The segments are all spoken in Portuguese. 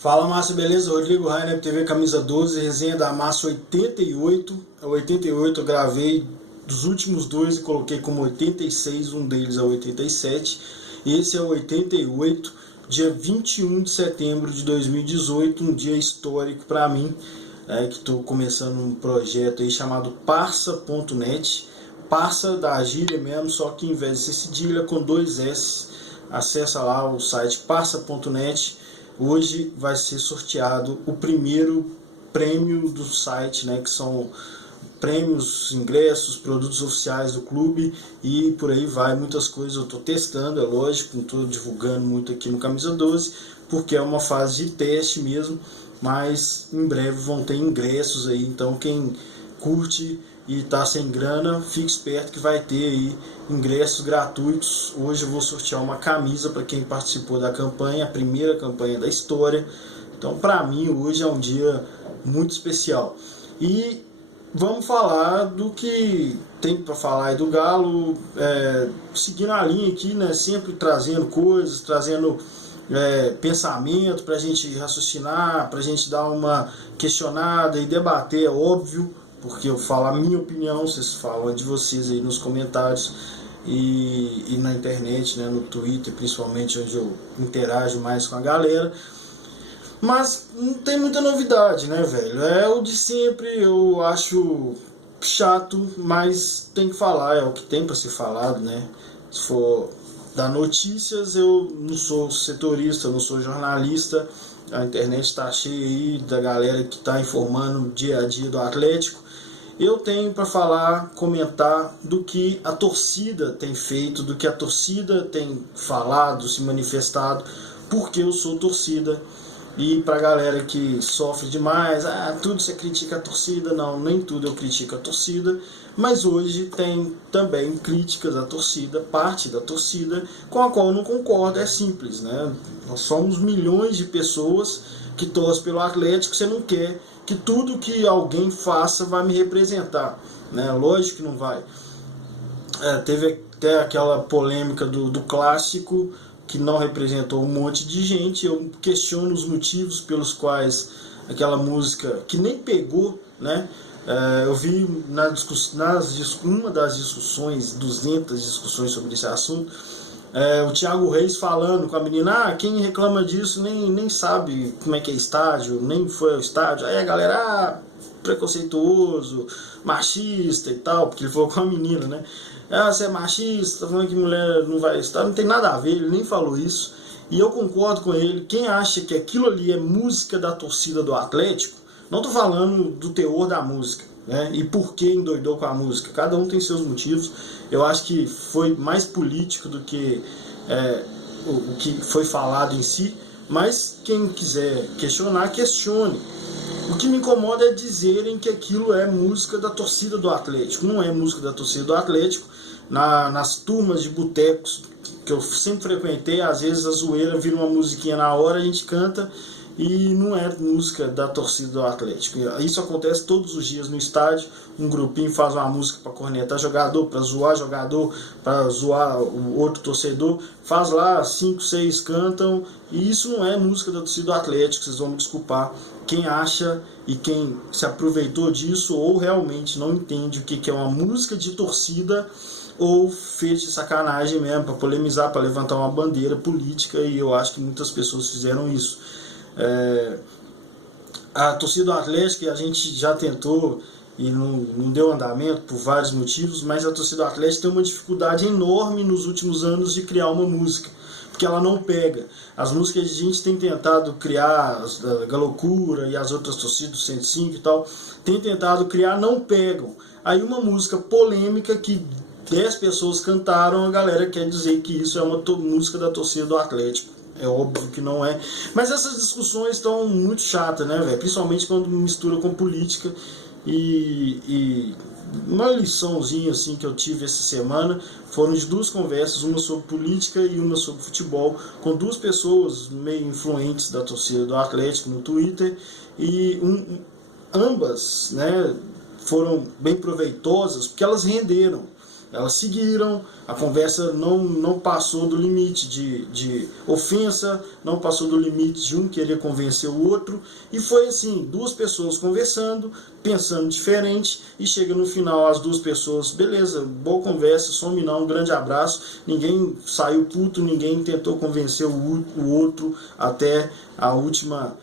Fala, Márcio, beleza? Rodrigo Rainer, TV Camisa 12, resenha da Massa 88. É 88, eu gravei dos últimos dois e coloquei como 86, um deles é 87. Esse é o 88, dia 21 de setembro de 2018, um dia histórico para mim, que estou começando um projeto aí chamado Parça.net. Parça da gíria mesmo, só que em vez de ser cedilha com dois S, acessa lá o site Parça.net. Hoje vai ser sorteado o primeiro prêmio do site, que são prêmios, ingressos, produtos oficiais do clube e por aí vai, muitas coisas eu estou testando, é lógico, não estou divulgando muito aqui no Camisa 12, porque é uma fase de teste mesmo, mas em breve vão ter ingressos aí, então quem curte e tá sem grana, fique esperto que vai ter aí ingressos gratuitos. Hoje eu vou sortear uma camisa para quem participou da campanha, a primeira campanha da história. Então para mim hoje é um dia muito especial. E vamos falar do que tem para falar aí do Galo, seguindo a linha aqui, sempre trazendo coisas, trazendo pensamento para a gente raciocinar, para a gente dar uma questionada e debater, é óbvio, porque eu falo a minha opinião, vocês falam a de vocês aí nos comentários e na internet, no Twitter, principalmente, onde eu interajo mais com a galera. Mas não tem muita novidade, velho? É o de sempre, eu acho chato, mas tem que falar, é o que tem para ser falado, Se for dar notícias, eu não sou setorista, não sou jornalista. A internet está cheia aí da galera que está informando o dia a dia do Atlético. Eu tenho para falar, comentar do que a torcida tem feito, do que a torcida tem falado, se manifestado, porque eu sou torcida. E para a galera que sofre demais, tudo você critica a torcida, não, nem tudo eu critico a torcida, mas hoje tem também críticas à torcida, parte da torcida, com a qual eu não concordo, é simples, Nós somos milhões de pessoas que torcem pelo Atlético, você não quer que tudo que alguém faça vai me representar, Lógico que não vai. Teve até aquela polêmica do clássico, que não representou um monte de gente. Eu questiono os motivos pelos quais aquela música, que nem pegou, eu vi uma das discussões, 200 discussões sobre esse assunto, o Thiago Reis falando com a menina, quem reclama disso nem sabe como é que é estádio, nem foi ao estádio. Aí a galera, preconceituoso, machista e tal, porque ele falou com a menina, você é machista, tá falando que mulher não vai estar, não tem nada a ver, ele nem falou isso. E eu concordo com ele, quem acha que aquilo ali é música da torcida do Atlético, não tô falando do teor da música, e por que endoidou com a música, cada um tem seus motivos. Eu acho que foi mais político do que o que foi falado em si, mas quem quiser questionar, questione. O que me incomoda é dizerem que aquilo é música da torcida do Atlético. Não é música da torcida do Atlético. Nas turmas de botecos que eu sempre frequentei, às vezes a zoeira vira uma musiquinha na hora, a gente canta e não é música da torcida do Atlético. Isso acontece todos os dias no estádio, um grupinho faz uma música para cornetar jogador, para zoar o outro torcedor, faz lá, 5, 6 cantam, e isso não é música da torcida do Atlético, vocês vão me desculpar. Quem acha e quem se aproveitou disso ou realmente não entende o que é uma música de torcida ou fez de sacanagem mesmo, para polemizar, para levantar uma bandeira política, e eu acho que muitas pessoas fizeram isso. A torcida do Atlético, a gente já tentou e não deu andamento por vários motivos, mas a torcida do Atlético tem uma dificuldade enorme nos últimos anos de criar uma música, porque ela não pega. As músicas que a gente tem tentado criar, a Galocura e as outras torcidas do 105 e tal, tem tentado criar, não pegam. Aí uma música polêmica que 10 pessoas cantaram, a galera quer dizer que isso é uma música da torcida do Atlético. É óbvio que não é. Mas essas discussões estão muito chatas, velho? Principalmente quando mistura com política. E uma liçãozinha assim que eu tive essa semana foram de duas conversas, uma sobre política e uma sobre futebol, com duas pessoas meio influentes da torcida do Atlético no Twitter. E ambas foram bem proveitosas porque elas renderam. Elas seguiram, a conversa não passou do limite de ofensa, não passou do limite de um querer convencer o outro, e foi assim, duas pessoas conversando, pensando diferente, e chega no final as duas pessoas, beleza, boa conversa, some não, um grande abraço, ninguém saiu puto, ninguém tentou convencer o outro até a última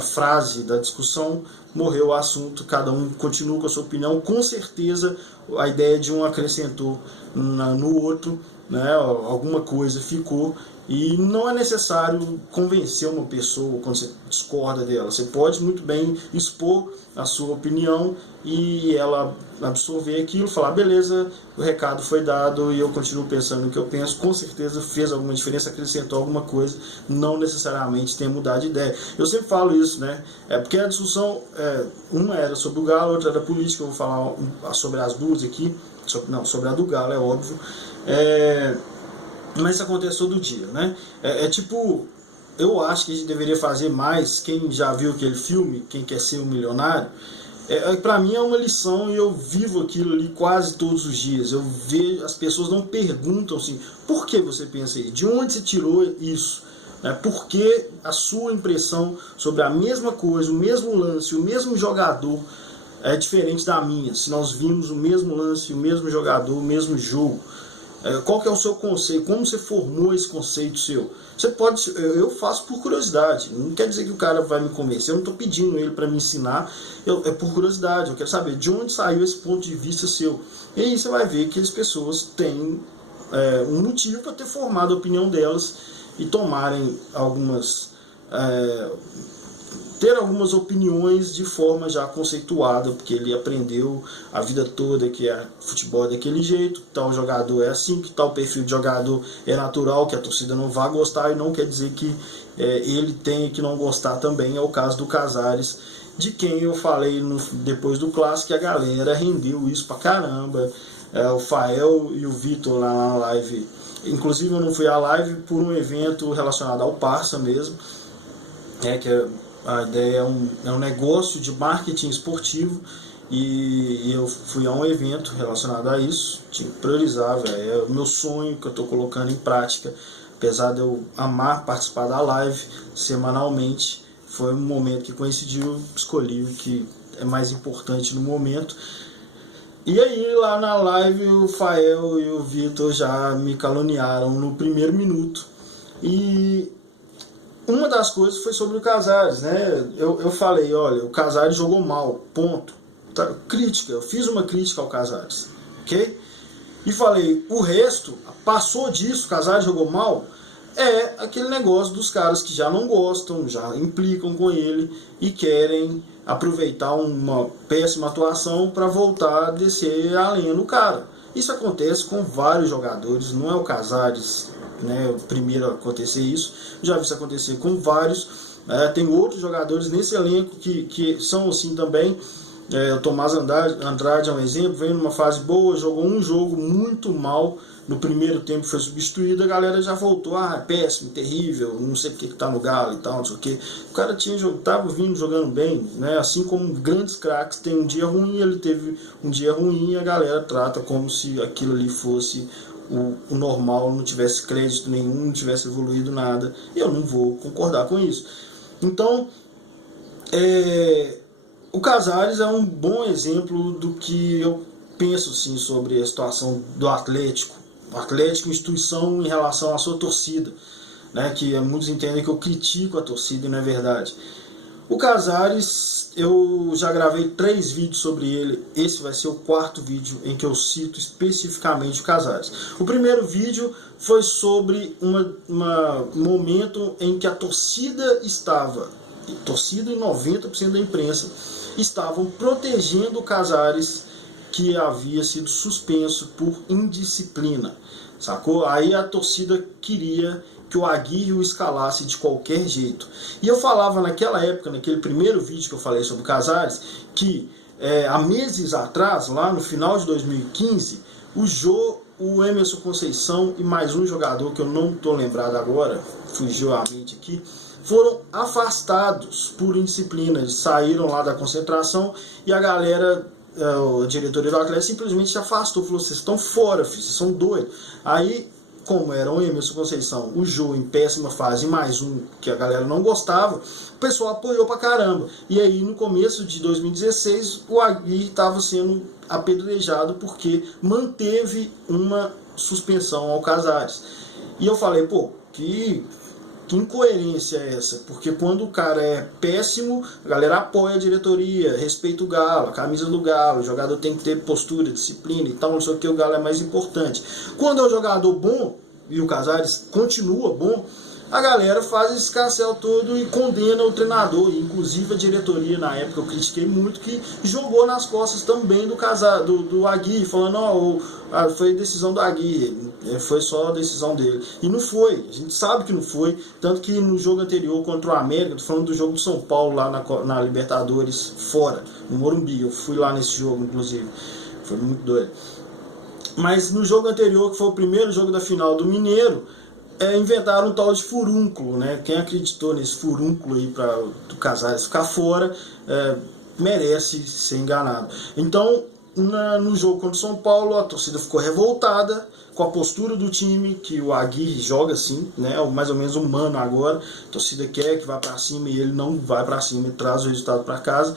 frase da discussão, morreu o assunto, cada um continua com a sua opinião, com certeza a ideia de um acrescentou no outro, né, alguma coisa ficou, e não é necessário convencer uma pessoa quando você discorda dela, você pode muito bem expor a sua opinião e ela absorver aquilo, falar, beleza, o recado foi dado e eu continuo pensando no que eu penso, com certeza fez alguma diferença, acrescentou alguma coisa, não necessariamente tem mudado de ideia. Eu sempre falo isso, né? É porque a discussão, uma era sobre o Galo, outra era política, eu vou falar sobre as duas aqui, sobre a do Galo, é óbvio, mas isso acontece todo dia, né? Tipo, eu acho que a gente deveria fazer mais, quem já viu aquele filme, Quem Quer Ser um Milionário, pra mim é uma lição e eu vivo aquilo ali quase todos os dias. Eu vejo, as pessoas não perguntam assim, por que você pensa isso? De onde você tirou isso? Por que a sua impressão sobre a mesma coisa, o mesmo lance, o mesmo jogador é diferente da minha? Se nós vimos o mesmo lance, o mesmo jogador, o mesmo jogo, qual que é o seu conceito? Como você formou esse conceito seu? Você pode, eu faço por curiosidade, não quer dizer que o cara vai me convencer, eu não estou pedindo ele para me ensinar, é por curiosidade, eu quero saber de onde saiu esse ponto de vista seu. E aí você vai ver que as pessoas têm um motivo para ter formado a opinião delas e tomarem ter algumas opiniões de forma já conceituada, porque ele aprendeu a vida toda que futebol é daquele jeito, que tal jogador é assim, que tal perfil de jogador é natural, que a torcida não vai gostar, e não quer dizer que ele tem que não gostar também. É o caso do Casares, de quem eu falei depois do clássico, que a galera rendeu isso pra caramba, o Fael e o Vitor lá na live, inclusive eu não fui à live por um evento relacionado ao Parça mesmo, que a ideia é um negócio de marketing esportivo, e eu fui a um evento relacionado a isso, tinha que priorizar, é o meu sonho que eu estou colocando em prática, apesar de eu amar participar da live semanalmente, foi um momento que coincidiu, escolhi o que é mais importante no momento. E aí lá na live o Fael e o Vitor já me caluniaram no primeiro minuto, e uma das coisas foi sobre o Casares, né? Eu falei, olha, o Casares jogou mal, ponto. Crítica, eu fiz uma crítica ao Casares, ok? E falei, o resto, passou disso, o Casares jogou mal, é aquele negócio dos caras que já não gostam, já implicam com ele e querem aproveitar uma péssima atuação para voltar a descer a lenha no cara. Isso acontece com vários jogadores, não é o Casares, né, o primeiro a acontecer isso, já vi isso acontecer com vários, tem outros jogadores nesse elenco que são assim também. O Tomás Andrade é um exemplo, vem numa fase boa, jogou um jogo muito mal no primeiro tempo, foi substituído, a galera já voltou, péssimo, terrível, não sei porque que tá no Galo e tal, não sei o que. O cara tava vindo jogando bem, né? Assim como grandes craques tem um dia ruim, ele teve um dia ruim e a galera trata como se aquilo ali fosse o normal, não tivesse crédito nenhum, não tivesse evoluído nada. Eu não vou concordar com isso. Então, o Casares é um bom exemplo do que eu penso sim, sobre a situação do Atlético. O Atlético, instituição em relação à sua torcida, né, que muitos entendem que eu critico a torcida e não é verdade. O Casares, eu já gravei 3 vídeos sobre ele, esse vai ser o 4º vídeo em que eu cito especificamente o Casares. O primeiro vídeo foi sobre um momento em que a torcida e 90% da imprensa estavam protegendo o Casares, que havia sido suspenso por indisciplina, sacou? Aí a torcida queria que o Aguirre o escalasse de qualquer jeito. E eu falava naquela época, naquele primeiro vídeo que eu falei sobre o Casares, que há meses atrás, lá no final de 2015, o Emerson Conceição e mais um jogador que eu não estou lembrado agora, fugiu a mente aqui, foram afastados por indisciplina. Eles saíram lá da concentração e a galera a diretoria do Atlético simplesmente se afastou, falou: vocês estão fora, filho, vocês são doidos. Aí, como era o Emerson Conceição, o Jô em péssima fase, mais um que a galera não gostava, o pessoal apoiou pra caramba. E aí, no começo de 2016, o Aguirre estava sendo apedrejado porque manteve uma suspensão ao Casares. E eu falei: pô, que incoerência é essa? Porque quando o cara é péssimo, a galera apoia a diretoria, respeita o Galo, a camisa do Galo, o jogador tem que ter postura, disciplina e tal, não sei o que, o Galo é mais importante. Quando é um jogador bom, e o Casares continua bom, a galera faz esse escarcéu todo e condena o treinador. Inclusive a diretoria, na época, eu critiquei muito, que jogou nas costas também do Aguirre, falando: ó, foi decisão do Aguirre, foi só a decisão dele. E não foi, a gente sabe que não foi. Tanto que no jogo anterior contra o América, tô falando do jogo do São Paulo lá na Libertadores, fora, no Morumbi, eu fui lá nesse jogo, inclusive, foi muito doido. Mas no jogo anterior, que foi o primeiro jogo da final do Mineiro, inventaram um tal de furúnculo, né? Quem acreditou nesse furúnculo aí para o Casares ficar fora, merece ser enganado. Então, no jogo contra o São Paulo, a torcida ficou revoltada com a postura do time, que o Aguirre joga assim, né? Mais ou menos humano agora. A torcida quer que vá para cima e ele não vai para cima e traz o resultado para casa.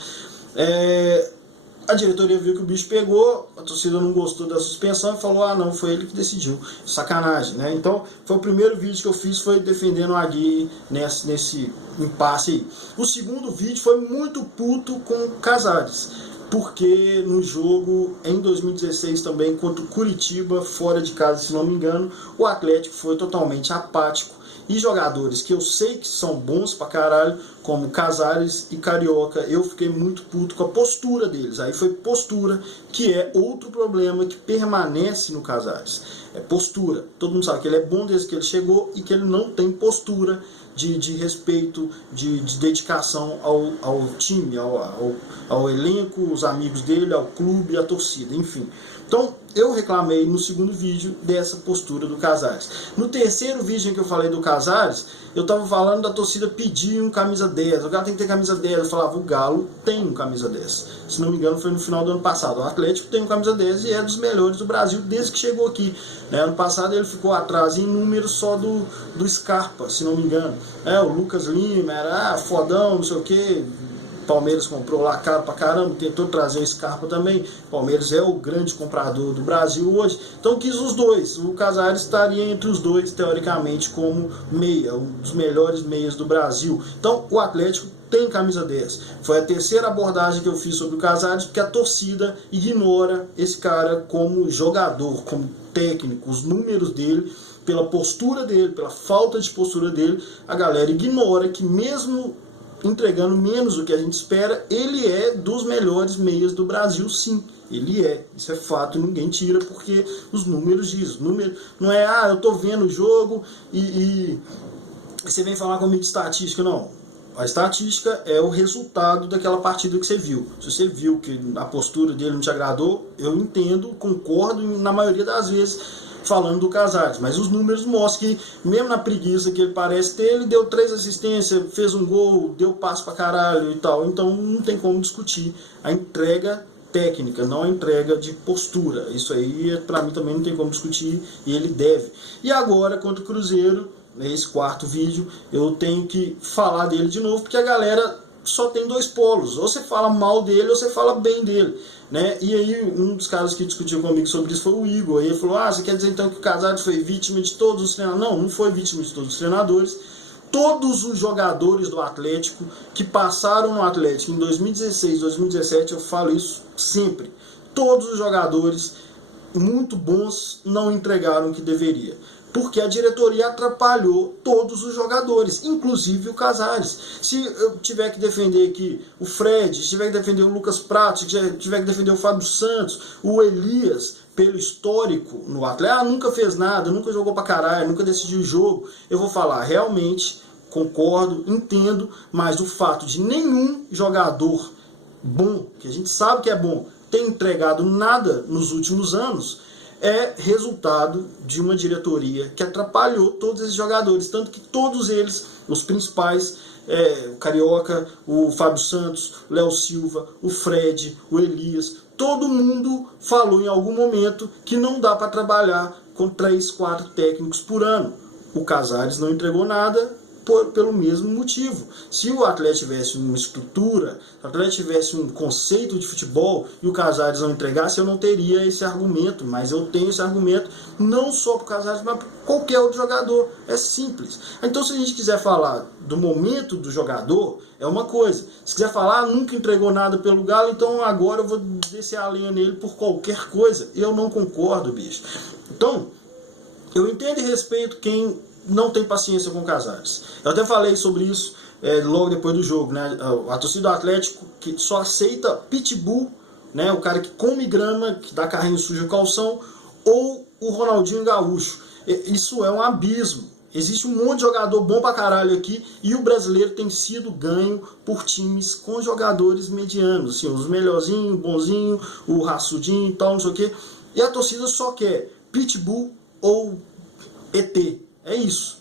A diretoria viu que o bicho pegou, a torcida não gostou da suspensão e falou: ah, não, foi ele que decidiu. Sacanagem, né? Então, foi o primeiro vídeo que eu fiz, foi defendendo o Aguirre nesse impasse aí. O segundo vídeo foi muito puto com o Casares, porque no jogo em 2016 também, contra o Curitiba, fora de casa, se não me engano, o Atlético foi totalmente apático. E jogadores que eu sei que são bons pra caralho, como Casares e Carioca, eu fiquei muito puto com a postura deles. Aí foi postura, que é outro problema que permanece no Casares. É postura. Todo mundo sabe que ele é bom desde que ele chegou e que ele não tem postura de respeito, de dedicação ao time, ao elenco, os amigos dele, ao clube, à torcida, enfim. Então, eu reclamei no segundo vídeo dessa postura do Casares. No terceiro vídeo em que eu falei do Casares, eu estava falando da torcida pedir um camisa 10. O Galo tem que ter camisa 10. Eu falava: o Galo tem um camisa 10. Se não me engano, foi no final do ano passado. O Atlético tem um camisa 10 e é dos melhores do Brasil desde que chegou aqui. Ano passado ele ficou atrás em número só do Scarpa, se não me engano. O Lucas Lima era fodão, não sei o que. Palmeiras comprou lá caro pra caramba, tentou trazer o Scarpa também. Palmeiras é o grande comprador do Brasil hoje. Então quis os dois. O Casares estaria entre os dois, teoricamente, como meia, um dos melhores meias do Brasil. Então o Atlético tem camisa 10. Foi a terceira abordagem que eu fiz sobre o Casares, porque a torcida ignora esse cara como jogador, como técnico, os números dele, pela postura dele, pela falta de postura dele. A galera ignora que, mesmo entregando menos do que a gente espera, ele é dos melhores meias do Brasil, sim. Ele é. Isso é fato, ninguém tira, porque os números dizem. Não é: eu tô vendo o jogo e você vem falar comigo de estatística. Não. A estatística é o resultado daquela partida que você viu. Se você viu que a postura dele não te agradou, eu entendo, concordo na maioria das vezes falando do Casares, mas os números mostram que, mesmo na preguiça que ele parece ter, ele deu 3 assistências, fez um gol, deu passo pra caralho e tal. Então não tem como discutir a entrega técnica, não a entrega de postura. Isso aí, pra mim, também não tem como discutir, e ele deve. E agora, contra o Cruzeiro, nesse quarto vídeo, eu tenho que falar dele de novo, porque a galera só tem dois polos: ou você fala mal dele ou você fala bem dele, né? E aí um dos caras que discutiu comigo sobre isso foi o Igor. Aí ele falou: você quer dizer então que o Casares foi vítima de todos os treinadores? Não, não foi vítima de todos os treinadores. Todos os jogadores do Atlético que passaram no Atlético em 2016, 2017, eu falo isso sempre, todos os jogadores muito bons não entregaram o que deveria, porque a diretoria atrapalhou todos os jogadores, inclusive o Casares. Se eu tiver que defender aqui o Fred, se tiver que defender o Lucas Prato, se tiver que defender o Fábio Santos, o Elias, pelo histórico no Atlético, nunca fez nada, nunca jogou pra caralho, nunca decidiu o jogo, eu vou falar: realmente, concordo, entendo, mas o fato de nenhum jogador bom, que a gente sabe que é bom, ter entregado nada nos últimos anos, é resultado de uma diretoria que atrapalhou todos esses jogadores, tanto que todos eles, os principais, o Carioca, o Fábio Santos, o Léo Silva, o Fred, o Elias, todo mundo falou em algum momento que não dá para trabalhar com 3, 4 técnicos por ano. O Casares não entregou nada pelo mesmo motivo. Se o Atlético tivesse uma estrutura, se o Atlético tivesse um conceito de futebol e o Casares não entregasse, eu não teria esse argumento, mas eu tenho esse argumento não só para o Casares, mas para qualquer outro jogador. É simples. Então, se a gente quiser falar do momento do jogador, é uma coisa. Se quiser falar, nunca entregou nada pelo Galo, então agora eu vou descer a lenha nele por qualquer coisa. Eu não concordo, bicho. Então, eu entendo e respeito quem não tem paciência com o Casares. Eu até falei sobre isso logo depois do jogo, né? A torcida do Atlético que só aceita pitbull, né? O cara que come grama, que dá carrinho sujo no calção, ou o Ronaldinho Gaúcho. Isso é um abismo. Existe um monte de jogador bom pra caralho aqui e o brasileiro tem sido ganho por times com jogadores medianos, assim, os melhorzinhos, bonzinho, o raçudinho e tal, não sei o quê. E a torcida só quer pitbull ou ET. É isso.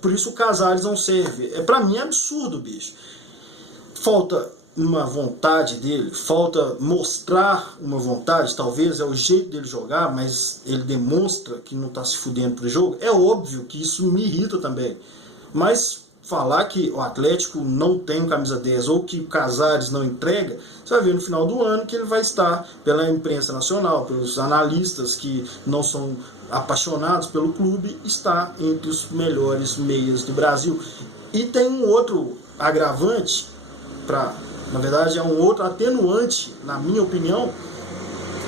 Por isso o Casares não serve. Pra mim é absurdo, bicho. Falta uma vontade dele, falta mostrar uma vontade, talvez é o jeito dele jogar, mas ele demonstra que não tá se fudendo pro jogo. É óbvio que isso me irrita também. Mas falar que o Atlético não tem camisa 10 ou que o Casares não entrega, você vai ver no final do ano que ele vai estar pela imprensa nacional, pelos analistas que não são apaixonados pelo clube, está entre os melhores meias do Brasil. E tem um outro agravante, na verdade é um outro atenuante, na minha opinião,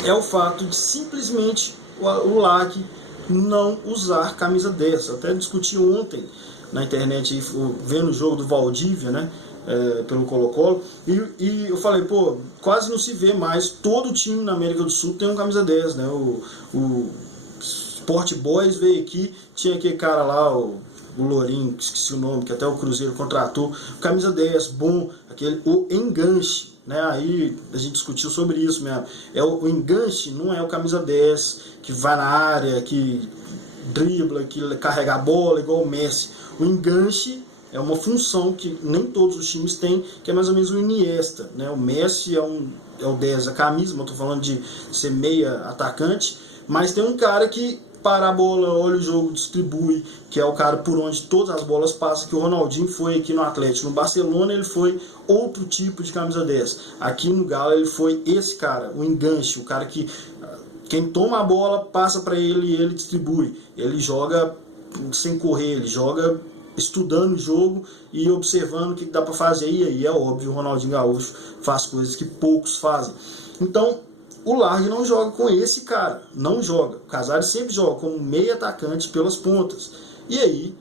é o fato de simplesmente o LAC não usar camisa 10. Eu até discuti ontem na internet, vendo o jogo do Valdívia, né, pelo Colo-Colo, e eu falei, pô, quase não se vê mais, todo time na América do Sul tem um camisa 10, né, o Sport Boys veio aqui, tinha aquele cara lá, o Lourinho, esqueci o nome, que até o Cruzeiro contratou, camisa 10, bom, o enganche, né? Aí a gente discutiu sobre isso mesmo. O enganche não é o camisa 10 que vai na área, que dribla, que carrega a bola igual o Messi. O enganche é uma função que nem todos os times têm, que é mais ou menos o Iniesta, né? O Messi é o 10 da camisa, mas eu tô falando de ser meia atacante, mas tem um cara que para a bola, olha o jogo, distribui, que é o cara por onde todas as bolas passam, que o Ronaldinho foi aqui no Atlético. No Barcelona ele foi outro tipo de camisa 10. Aqui no Galo ele foi esse cara, o enganche, o cara que quem toma a bola passa para ele e ele distribui. Ele joga sem correr, ele joga estudando o jogo e observando o que dá para fazer. E aí é óbvio, o Ronaldinho Gaúcho faz coisas que poucos fazem. Então, o Largue não joga com esse cara, não joga. O Casares sempre joga como meio atacante pelas pontas. E aí,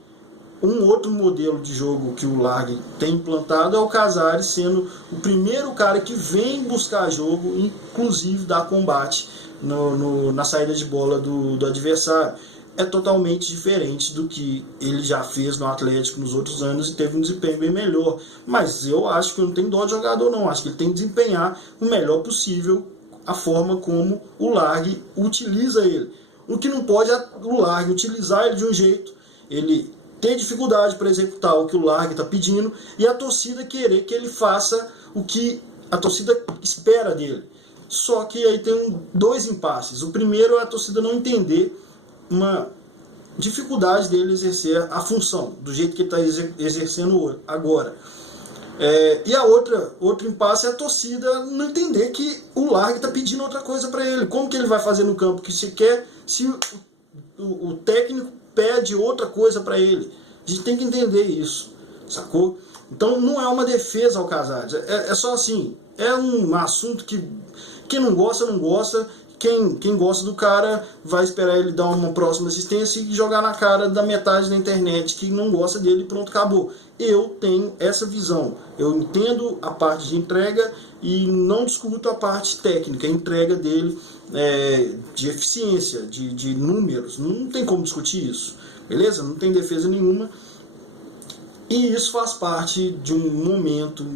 um outro modelo de jogo que o Largue tem implantado é o Casares sendo o primeiro cara que vem buscar jogo, inclusive dar combate na saída de bola do adversário. É totalmente diferente do que ele já fez no Atlético nos outros anos e teve um desempenho bem melhor. Mas eu acho que não tem dó de jogador não, acho que ele tem que desempenhar o melhor possível a forma como o Largue utiliza ele. O que não pode é o Largue utilizar ele de um jeito, ele ter dificuldade para executar o que o Largue está pedindo e a torcida querer que ele faça o que a torcida espera dele. Só que aí tem dois impasses. O primeiro é a torcida não entender uma dificuldade dele exercer a função do jeito que ele está exercendo agora. E a outro impasse é a torcida não entender que o Largue está pedindo outra coisa para ele. Como que ele vai fazer no campo que se quer se o técnico pede outra coisa para ele? A gente tem que entender isso, sacou? Então não é uma defesa ao Casares, é só assim, é um assunto que quem não gosta, não gosta. Quem gosta do cara vai esperar ele dar uma próxima assistência e jogar na cara da metade da internet que não gosta dele e pronto, acabou. Eu tenho essa visão. Eu entendo a parte de entrega e não discuto a parte técnica, a entrega dele de eficiência, de números. Não tem como discutir isso, beleza? Não tem defesa nenhuma. E isso faz parte de um momento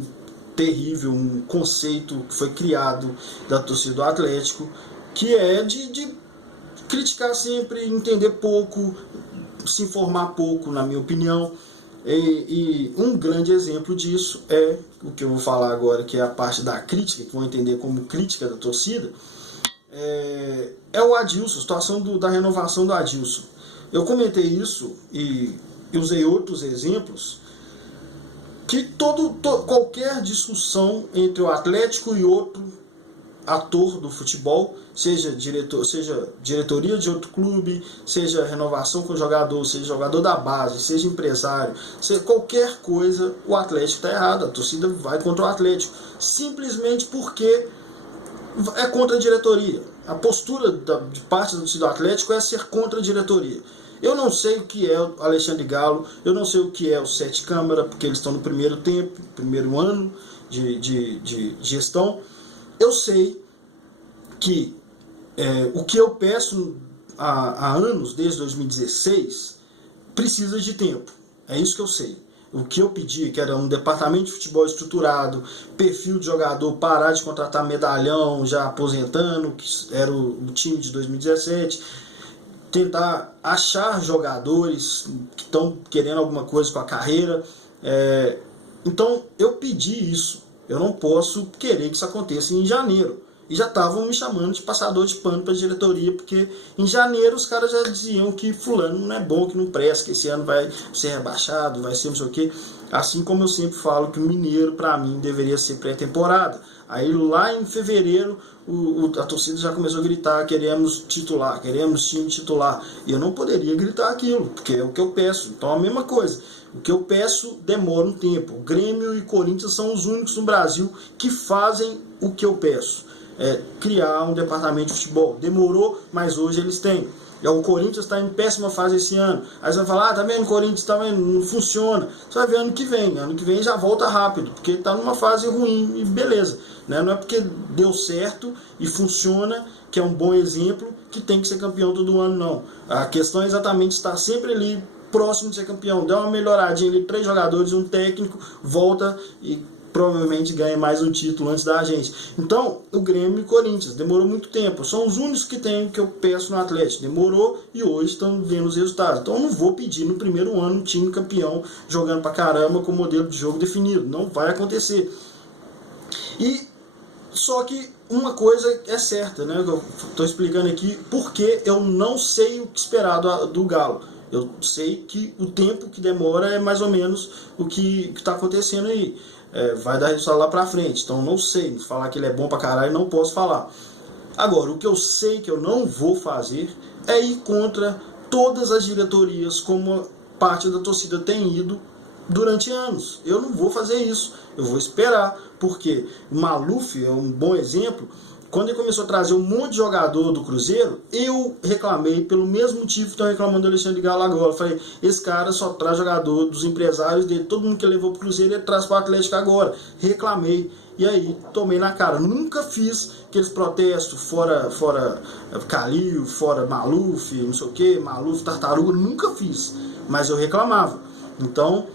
terrível, um conceito que foi criado da torcida do Atlético, que é de criticar sempre, entender pouco, se informar pouco, na minha opinião. E um grande exemplo disso é o que eu vou falar agora, que é a parte da crítica, que vão entender como crítica da torcida, é o Adilson, a situação da renovação do Adilson. Eu comentei isso e usei outros exemplos, que qualquer discussão entre o Atlético e outro ator do futebol, seja diretoria de outro clube, seja renovação com o jogador, seja jogador da base, seja empresário, seja qualquer coisa, o Atlético está errado, a torcida vai contra o Atlético, simplesmente porque é contra a diretoria. A postura de parte da torcida do Atlético é ser contra a diretoria. Eu não sei o que é o Alexandre Galo, eu não sei o que é o Sete Câmara, porque eles estão no primeiro ano de gestão. Eu sei que o que eu peço há anos, desde 2016, precisa de tempo. É isso que eu sei. O que eu pedi, que era um departamento de futebol estruturado, perfil de jogador, parar de contratar medalhão já aposentando, que era o time de 2017, tentar achar jogadores que estão querendo alguma coisa com a carreira. Então eu pedi isso. Eu não posso querer que isso aconteça em janeiro. E já estavam me chamando de passador de pano para a diretoria, porque em janeiro os caras já diziam que fulano não é bom, que não presta, que esse ano vai ser rebaixado, vai ser não sei o quê. Assim como eu sempre falo que o Mineiro, para mim, deveria ser pré-temporada. Aí lá em fevereiro a torcida já começou a gritar: queremos titular, queremos time titular. E eu não poderia gritar aquilo, porque é o que eu peço. Então a mesma coisa. O que eu peço demora um tempo. O Grêmio e Corinthians são os únicos no Brasil que fazem o que eu peço. Criar um departamento de futebol. Demorou, mas hoje eles têm. O Corinthians está em péssima fase esse ano. Aí você vai falar: tá vendo, o Corinthians tá vendo, não funciona. Você vai ver ano que vem. Ano que vem já volta rápido, porque está numa fase ruim e beleza. Né? Não é porque deu certo e funciona, que é um bom exemplo, que tem que ser campeão todo ano, não. A questão é exatamente estar sempre ali próximo de ser campeão. Dá uma melhoradinha ali, 3 jogadores, um técnico, volta e provavelmente ganha mais um título antes da gente. Então, o Grêmio e o Corinthians demorou muito tempo. São os únicos que tem o que eu peço no Atlético. Demorou e hoje estão vendo os resultados. Então, eu não vou pedir no primeiro ano um time campeão jogando pra caramba com modelo de jogo definido. Não vai acontecer. E só que uma coisa é certa, né? Eu estou explicando aqui porque eu não sei o que esperar do Galo. Eu sei que o tempo que demora é mais ou menos o que está acontecendo aí. Vai dar resultado lá pra frente. Então não sei. Falar que ele é bom pra caralho, não posso falar. Agora, o que eu sei que eu não vou fazer é ir contra todas as diretorias, como parte da torcida tem ido durante anos. Eu não vou fazer isso. Eu vou esperar. Porque o Maluf é um bom exemplo. Quando ele começou a trazer um monte de jogador do Cruzeiro, eu reclamei pelo mesmo motivo que estão reclamando do Alexandre Galo agora. Eu falei: esse cara só traz jogador dos empresários dele, todo mundo que ele levou para o Cruzeiro, ele traz para o Atlético agora. Reclamei. E aí, tomei na cara. Nunca fiz aqueles protestos fora Calil, fora Maluf, não sei o que, Maluf, Tartaruga, nunca fiz. Mas eu reclamava. Então,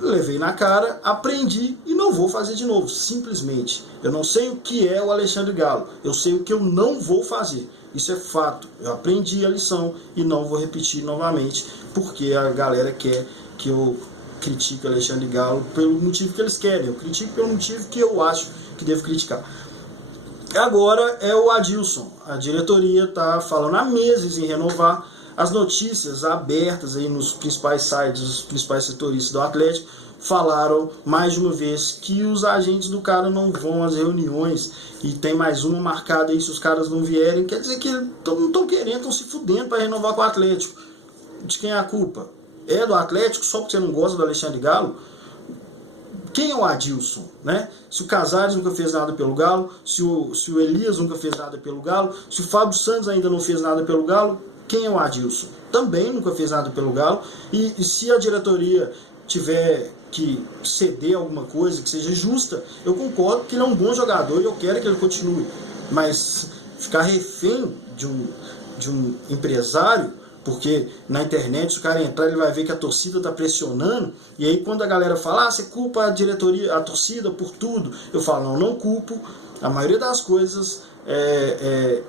levei na cara, aprendi e não vou fazer de novo, simplesmente. Eu não sei o que é o Alexandre Galo, eu sei o que eu não vou fazer. Isso é fato. Eu aprendi a lição e não vou repetir novamente, porque a galera quer que eu critique o Alexandre Galo pelo motivo que eles querem. Eu critico pelo motivo que eu acho que devo criticar. Agora é o Adilson. A diretoria está falando há meses em renovar. As notícias abertas aí nos principais sites, os principais setoristas do Atlético, falaram mais de uma vez que os agentes do cara não vão às reuniões e tem mais uma marcada aí se os caras não vierem. Quer dizer que não estão querendo, estão se fudendo para renovar com o Atlético. De quem é a culpa? É do Atlético só porque você não gosta do Alexandre Galo? Quem é o Adilson? Né? Se o Casares nunca fez nada pelo Galo, se o Elias nunca fez nada pelo Galo, se o Fábio Santos ainda não fez nada pelo Galo, quem é o Adilson? Também nunca fez nada pelo Galo. E se a diretoria tiver que ceder alguma coisa que seja justa, eu concordo que ele é um bom jogador e eu quero que ele continue. Mas ficar refém de um empresário, porque na internet, se o cara entrar, ele vai ver que a torcida está pressionando, e aí quando a galera fala: você culpa a diretoria, a torcida por tudo, eu falo: não culpo. A maioria das coisas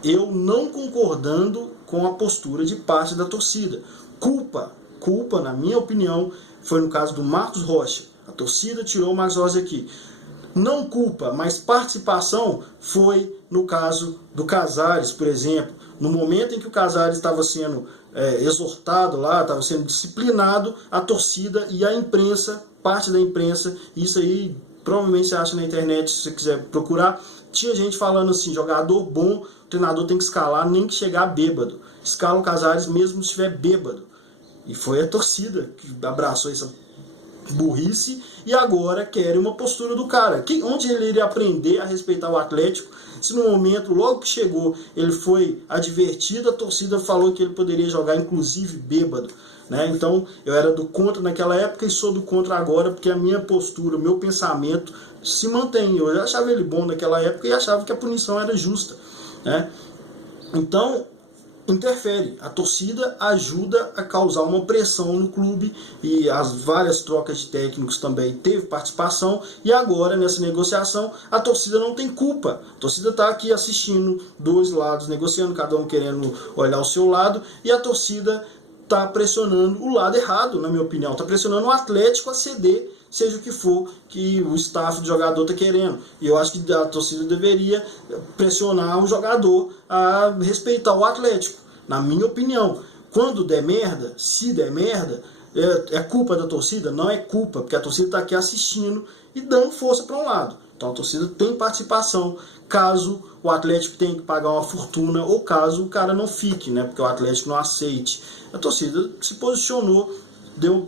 eu não concordando com a postura de parte da torcida. Culpa culpa, na minha opinião, foi no caso do Marcos Rocha. A torcida tirou o Marcos Rocha aqui. Não culpa, mas participação foi no caso do Casares, por exemplo. No momento em que o Casares estava sendo exortado lá, estava sendo disciplinado, a torcida e a imprensa, parte da imprensa, isso aí provavelmente você acha na internet, se você quiser procurar, tinha gente falando assim, jogador bom, o treinador tem que escalar, nem que chegar bêbado. Escala o Casares mesmo se estiver bêbado. E foi a torcida que abraçou essa burrice e agora querem uma postura do cara. Onde ele iria aprender a respeitar o Atlético se no momento, logo que chegou, ele foi advertido, a torcida falou que ele poderia jogar inclusive bêbado, né? Então eu era do contra naquela época e sou do contra agora, porque a minha postura, o meu pensamento se mantém. Eu já achava ele bom naquela época e achava que a punição era justa, né? Então interfere, a torcida ajuda a causar uma pressão no clube e as várias trocas de técnicos também teve participação e agora nessa negociação a torcida não tem culpa, a torcida está aqui assistindo dois lados negociando, cada um querendo olhar o seu lado e a torcida está pressionando o lado errado, na minha opinião, está pressionando o Atlético a ceder, seja o que for que o staff do jogador está querendo. E eu acho que a torcida deveria pressionar o jogador a respeitar o Atlético. Na minha opinião, quando der merda, se der merda, é culpa da torcida? Não é culpa, porque a torcida está aqui assistindo e dando força para um lado. Então a torcida tem participação caso o Atlético tenha que pagar uma fortuna ou caso o cara não fique, né? Porque o Atlético não aceite. A torcida se posicionou, deu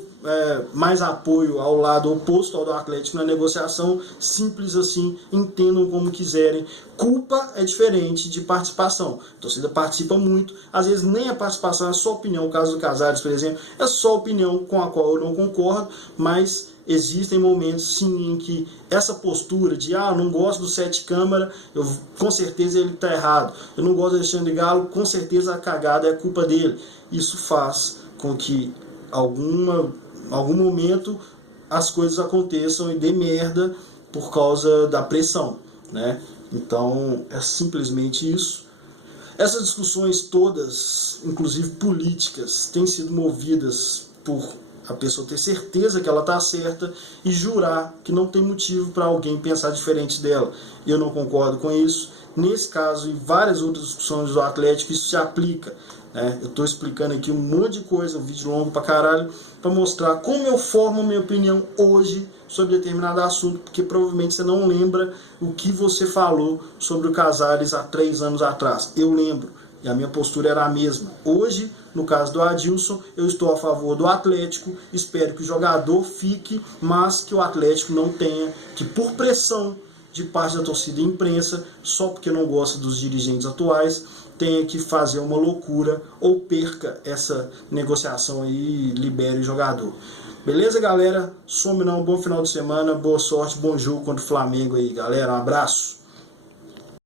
mais apoio ao lado oposto ao do Atlético na negociação, simples assim, entendam como quiserem. Culpa é diferente de participação. A torcida participa muito, às vezes nem a participação é só opinião. O caso do Casares, por exemplo, é só opinião com a qual eu não concordo, mas existem momentos sim em que essa postura de não gosto do Sete Câmara, com certeza ele está errado. Eu não gosto do Alexandre Galo, com certeza a cagada é culpa dele. Isso faz com que algum momento as coisas aconteçam e dê merda por causa da pressão, né? Então é simplesmente isso. Essas discussões todas, inclusive políticas, têm sido movidas por a pessoa ter certeza que ela está certa e jurar que não tem motivo para alguém pensar diferente dela. Eu não concordo com isso. Nesse caso e várias outras discussões do Atlético, isso se aplica. Eu estou explicando aqui um monte de coisa, um vídeo longo pra caralho, para mostrar como eu formo a minha opinião hoje sobre determinado assunto, porque provavelmente você não lembra o que você falou sobre o Casares há 3 anos atrás. Eu lembro, e a minha postura era a mesma. Hoje, no caso do Adilson, eu estou a favor do Atlético, espero que o jogador fique, mas que o Atlético não tenha que, por pressão de parte da torcida e imprensa, só porque não gosta dos dirigentes atuais, tenha que fazer uma loucura ou perca essa negociação aí e libere o jogador. Beleza, galera? Some não, bom final de semana, boa sorte, bom jogo contra o Flamengo aí, galera. Um abraço.